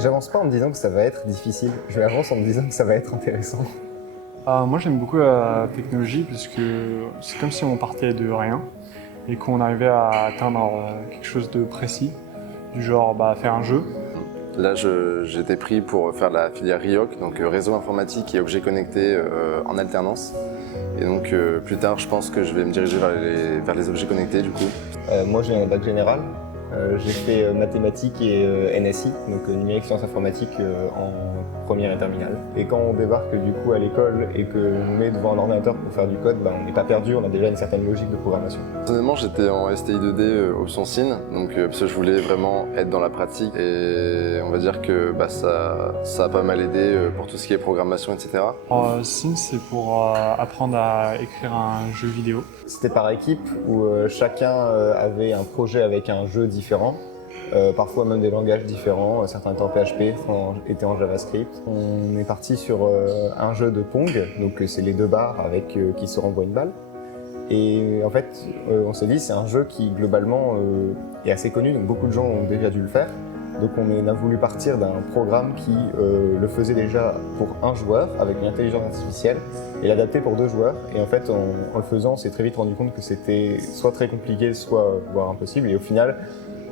J'avance pas en me disant que ça va être difficile, je avance en me disant que ça va être intéressant. Moi j'aime beaucoup la technologie puisque c'est comme si on partait de rien et qu'on arrivait à atteindre quelque chose de précis, du genre faire un jeu. Là, j'étais pris pour faire la filière RIOC, donc réseau informatique et objets connectés en alternance. Et donc plus tard, je pense que je vais me diriger vers les objets connectés du coup. Moi j'ai un bac général, j'ai fait mathématiques et NSI, donc numérique sciences informatiques en première et terminale. Et quand on débarque du coup à l'école et qu'on met devant un ordinateur pour faire du code, on n'est pas perdu, on a déjà une certaine logique de programmation. Personnellement, j'étais en STI 2D option SIN, donc parce que je voulais vraiment être dans la pratique et on va dire que ça a pas mal aidé pour tout ce qui est programmation, etc. Sim, c'est pour apprendre à écrire un jeu vidéo. C'était par équipe où chacun avait un projet avec un jeu différent, parfois même des langages différents, certains étaient en PHP, certains étaient en JavaScript. On est parti sur un jeu de Pong, donc c'est les deux barres avec qui se renvoient une balle. Et en fait, on s'est dit c'est un jeu qui globalement est assez connu, donc beaucoup de gens ont déjà dû le faire. Donc on a voulu partir d'un programme qui le faisait déjà pour un joueur avec une intelligence artificielle et l'adapter pour 2 joueurs. Et en fait, en le faisant, on s'est très vite rendu compte que c'était soit très compliqué, soit voire impossible. Et au final,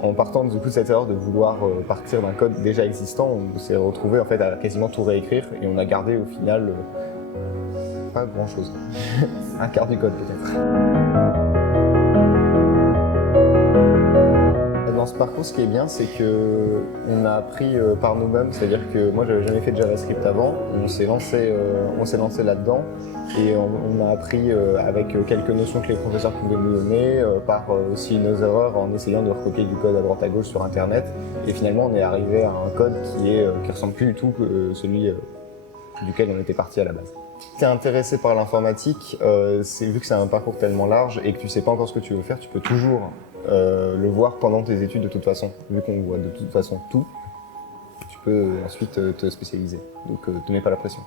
en partant du coup de cette erreur de vouloir partir d'un code déjà existant, on s'est retrouvé en fait à quasiment tout réécrire et on a gardé au final pas grand chose. Un quart du code peut-être. Dans ce parcours, ce qui est bien, c'est qu'on a appris par nous-mêmes, c'est-à-dire que moi, j'avais jamais fait de JavaScript avant, on s'est lancé là-dedans et on a appris avec quelques notions que les professeurs pouvaient nous donner, par aussi nos erreurs en essayant de recopier du code à droite à gauche sur Internet. Et finalement, on est arrivé à un code qui ressemble plus du tout que celui duquel on était parti à la base. Si tu es intéressé par l'informatique, vu que c'est un parcours tellement large et que tu sais pas encore ce que tu veux faire, tu peux toujours le voir pendant tes études de toute façon. Vu qu'on voit de toute façon tout, tu peux ensuite te spécialiser. Donc te mets pas la pression.